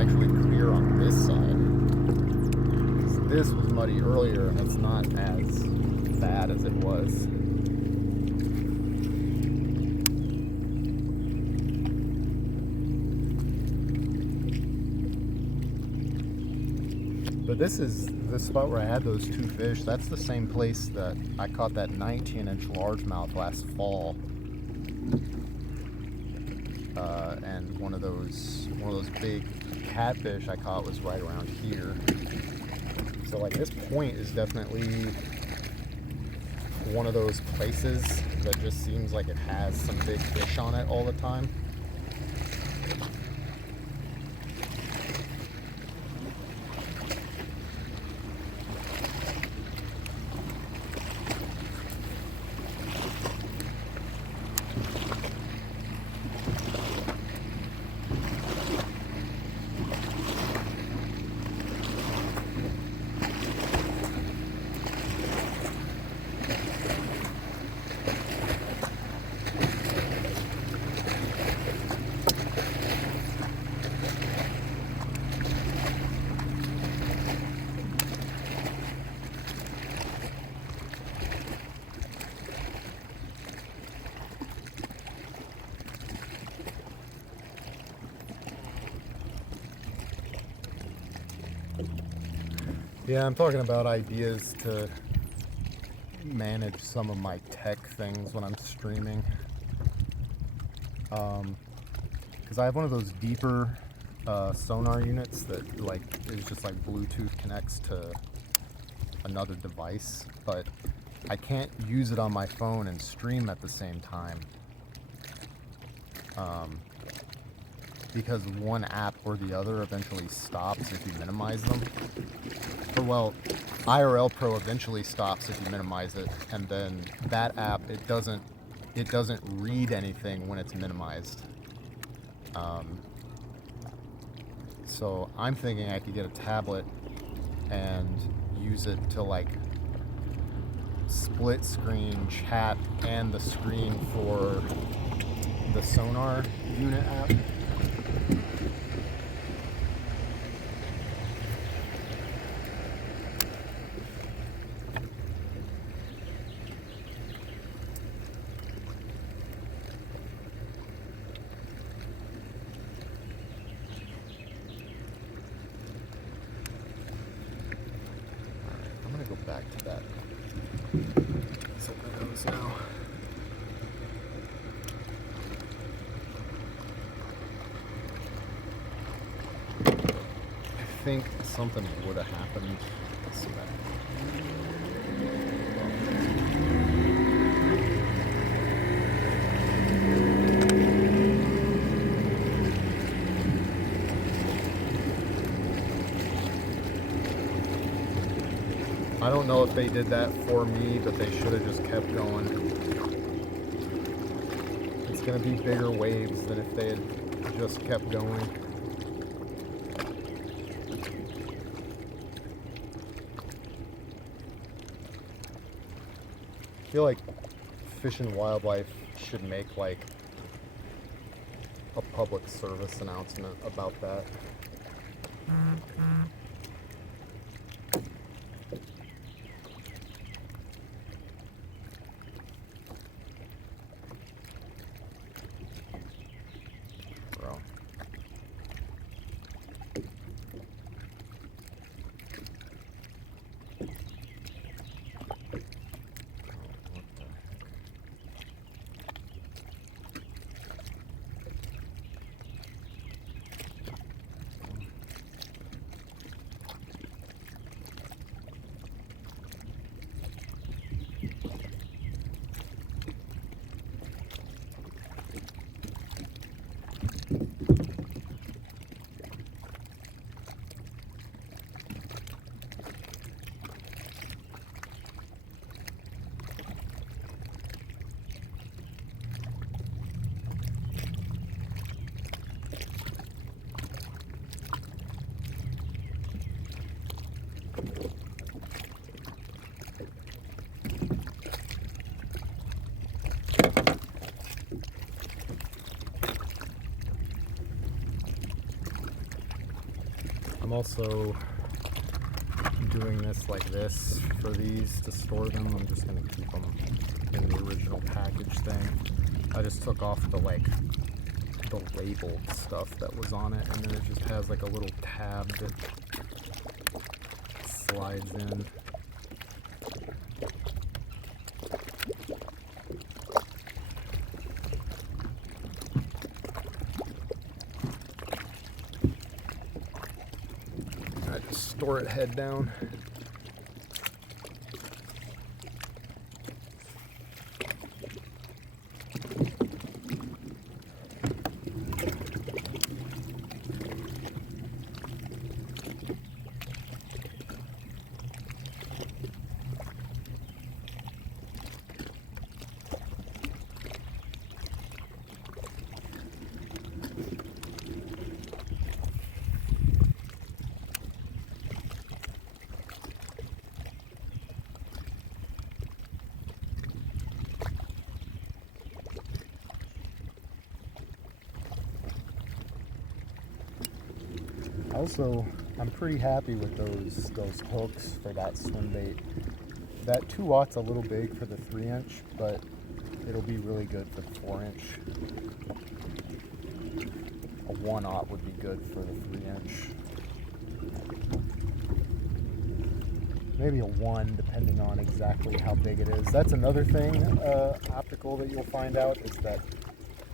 actually clear on this side. This was muddy earlier, and it's not as bad as it was. But this is the spot where I had those two fish. That's the same place that I caught that 19-inch largemouth last fall. And one of those big catfish I caught was right around here. So like this point is definitely one of those places that just seems like it has some big fish on it all the time. Yeah, I'm talking about ideas to manage some of my tech things when I'm streaming. Because I have one of those deeper sonar units that like is just like Bluetooth connects to another device, but I can't use it on my phone and stream at the same time. Because one app or the other eventually stops if you minimize them. Or well, IRL Pro eventually stops if you minimize it, and then that app it doesn't read anything when it's minimized. So I'm thinking I could get a tablet and use it to like split screen chat and the screen for the sonar unit app. Back to that. So that goes now. I think something would have happened. Let's see that. I don't know if they did that for me, but they should have just kept going. It's going to be bigger waves than if they had just kept going. I feel like Fish and Wildlife should make like a public service announcement about that. I'm also doing this like this for these to store them. I'm just going to keep them in the original package thing. I just took off the labeled stuff that was on it, and then it just has like a little tab that slides in. I just store it head down. Also, I'm pretty happy with those hooks for that swim bait. That 2/0's a little big for the 3-inch, but it'll be really good for the 4-inch. A 1/0 would be good for the 3-inch. Maybe a 1, depending on exactly how big it is. That's another thing, optical, that you'll find out, is that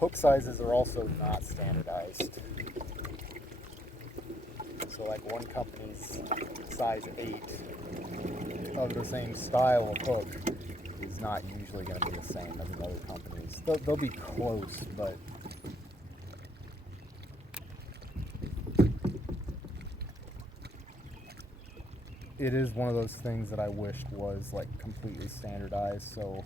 hook sizes are also not standardized. So like one company's size 8 of the same style of hook is not usually going to be the same as another company's. They'll be close, but it is one of those things that I wished was like completely standardized. So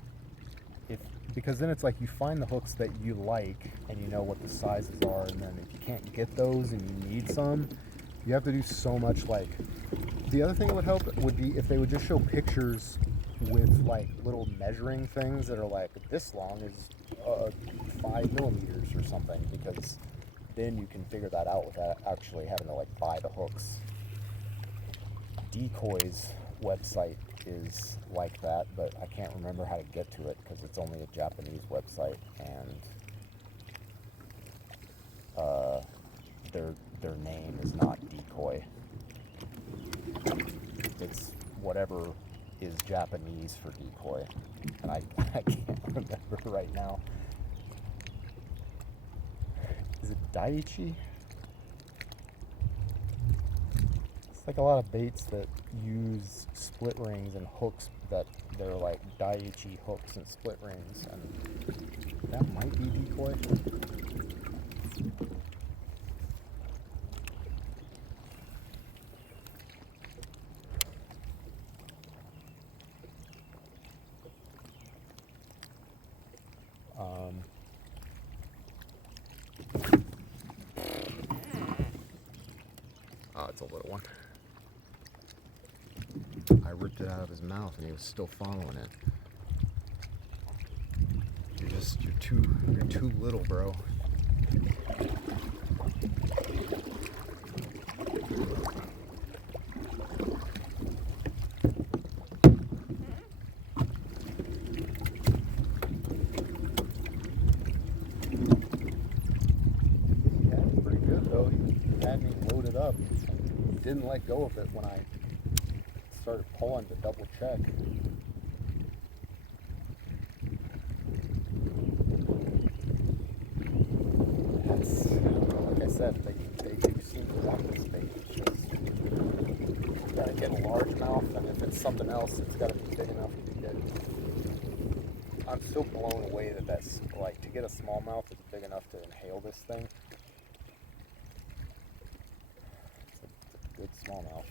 because then it's like you find the hooks that you like and you know what the sizes are, and then if you can't get those and you need some, you have to do so much. Like, the other thing that would help would be if they would just show pictures with like little measuring things that are like, this long is 5 millimeters or something, because then you can figure that out without actually having to like buy the hooks. Decoy's website is like that, but I can't remember how to get to it because it's only a Japanese website, and their name is not Decoy. It's whatever is Japanese for Decoy, and I can't remember right now. Is it Daiichi? It's like a lot of baits that use split rings and hooks that they're like Daiichi hooks and split rings, and that might be Decoy. Oh, it's a little one. I ripped it out of his mouth and he was still following it. You're too little, bro. Up. He didn't let go of it when I started pulling to double check. That's, like I said, they do seem to want this bait. It's just, you gotta get a largemouth, and if it's something else, it's gotta be big enough to get. I'm still blown away that that's, like, to get a smallmouth that's big enough to inhale this thing. Good smallmouth.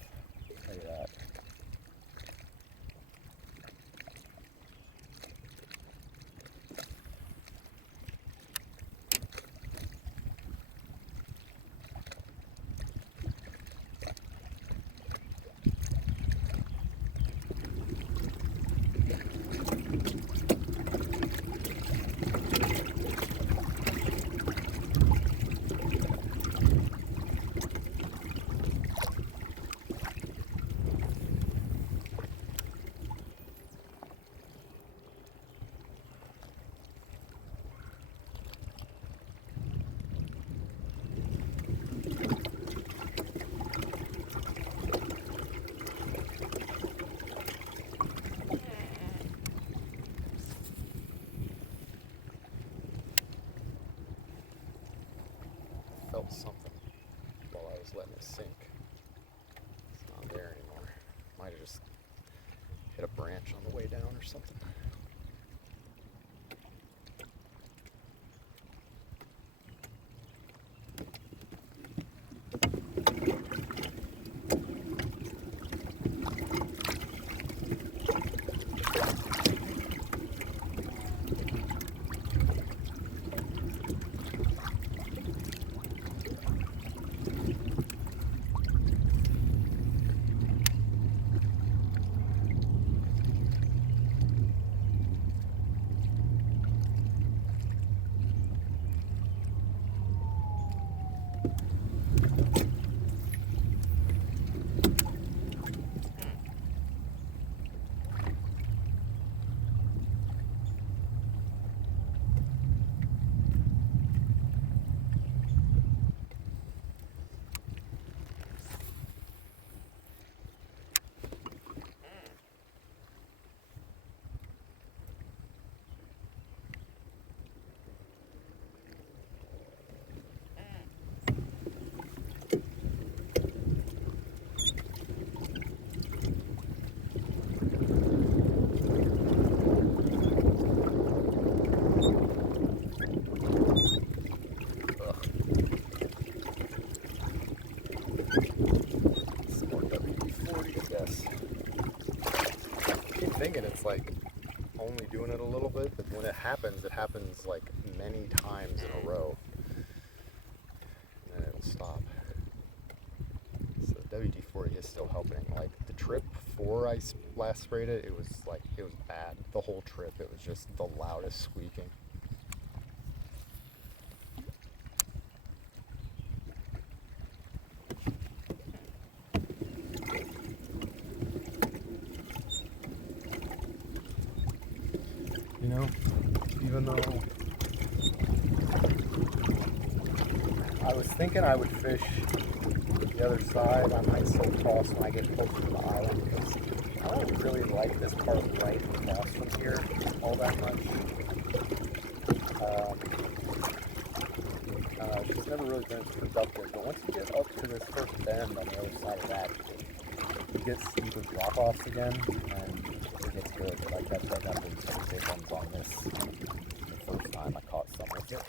Look at that. felt something while I was letting it sink. It's not there anymore. Might have just hit a branch on the way down or something. Thinking it's like only doing it a little bit, but when it happens like many times in a row, and then it'll stop. So WD-40 is still helping. Like the trip before I last sprayed it, it was bad. The whole trip, it was just the loudest squeaking. You know, even though I was thinking I would fish the other side, I might still cross when I get closer to the island, because I don't really like this part right across from here all that much. It's just never really been productive, but once you get up to this first bend on the other side of that, you get steeper drop-offs again, and it gets good. Like that's why I got those big ones on this the first time I caught some with it.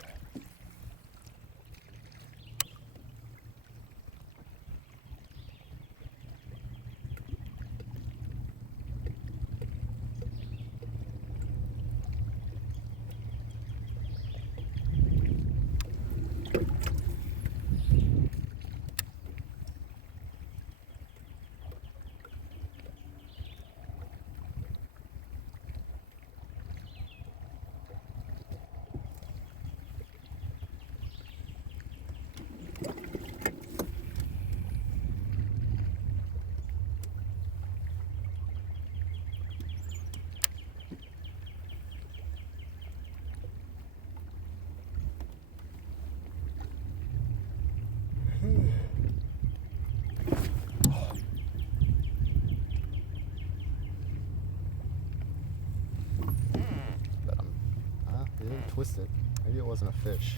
Twisted. Maybe it wasn't a fish.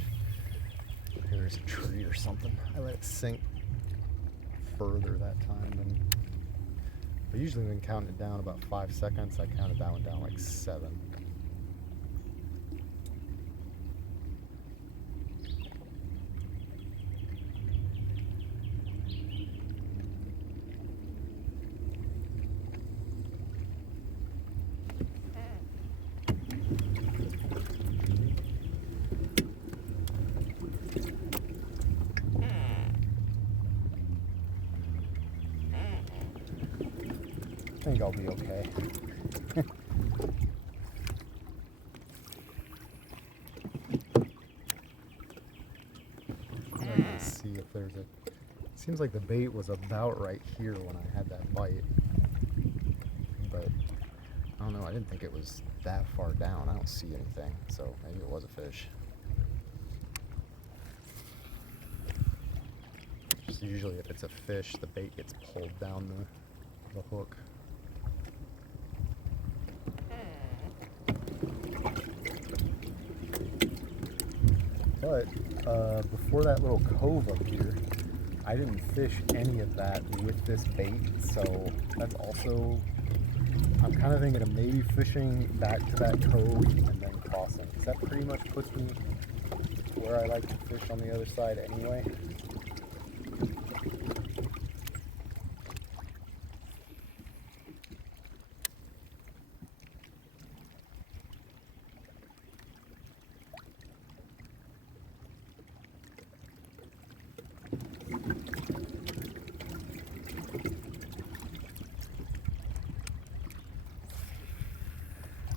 Maybe there's a tree or something. I let it sink further that time than I usually been counting it down about 5 seconds. I counted that one down like 7. I think I'll be okay. Let's see if there's a... Seems like the bait was about right here when I had that bite. But I don't know, I didn't think it was that far down. I don't see anything, so maybe it was a fish. Just usually if it's a fish, the bait gets pulled down the hook. But before that little cove up here, I didn't fish any of that with this bait, so that's also, I'm kind of thinking of maybe fishing back to that cove and then crossing, because that pretty much puts me where I like to fish on the other side anyway.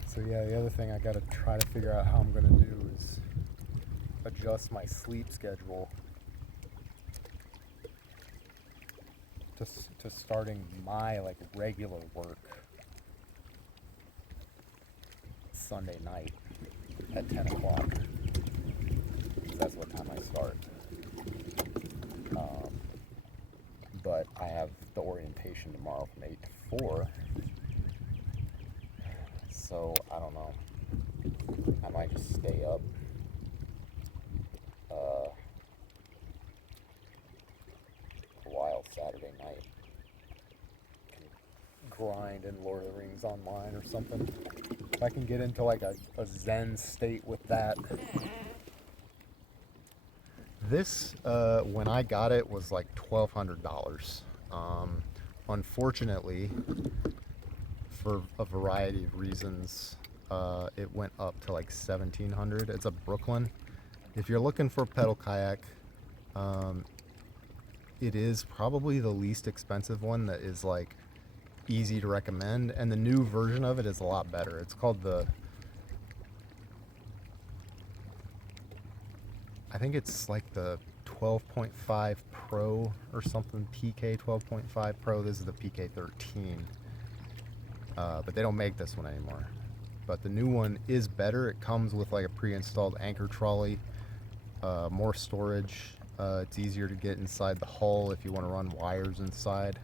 So yeah, the other thing I gotta try to figure out how I'm gonna do is adjust my sleep schedule to starting my like regular work Sunday night at 10 o'clock. That's what time I start. But I have the orientation tomorrow from 8 to 4. So I don't know. I might just stay up a while Saturday night. Can grind in Lord of the Rings online or something. If I can get into like a zen state with that. This, when I got it, was like $1,200. Unfortunately, for a variety of reasons, it went up to like $1,700. It's a Brooklyn. If you're looking for a pedal kayak, it is probably the least expensive one that is like easy to recommend, and the new version of it is a lot better. It's called I think it's like the 12.5 Pro or something, PK 12.5 Pro. This is the PK 13. But they don't make this one anymore. But the new one is better. It comes with like a pre-installed anchor trolley, more storage. It's easier to get inside the hull if you want to run wires inside.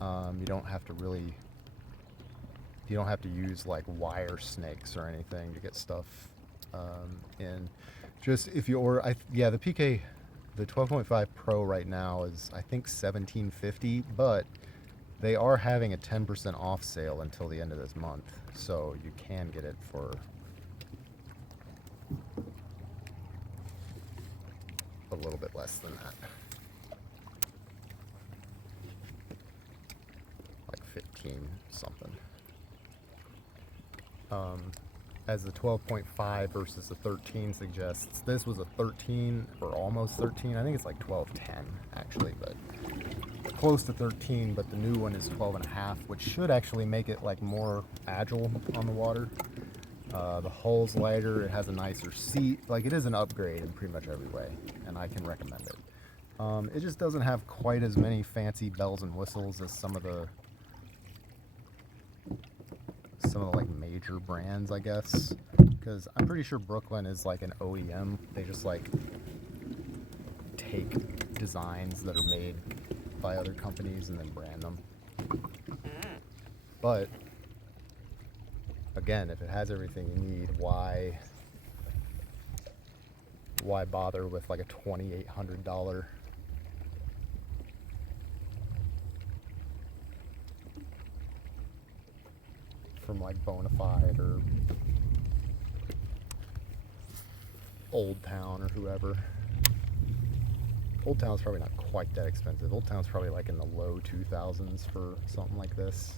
You don't have to use like wire snakes or anything to get stuff in. Just if you order, the PK, the 12.5 Pro right now is I think $1,750, but they are having a 10% off sale until the end of this month, so you can get it for a little bit less than that, like 15 something. As the 12.5 versus the 13 suggests, this was a 13 or almost 13. I think it's like 12.10 actually, but close to 13. But the new one is 12.5, which should actually make it like more agile on the water. The hull's lighter. It has a nicer seat. Like, it is an upgrade in pretty much every way, and I can recommend it. It just doesn't have quite as many fancy bells and whistles as some of the like major brands, I guess, because I'm pretty sure Brooklyn is like an OEM. They just like take designs that are made by other companies and then brand them. But again, if it has everything you need, why bother with like a $2,800 from like Bonafide or Old Town or whoever. Old Town's probably not quite that expensive. Old Town's probably like in the low 2000s for something like this.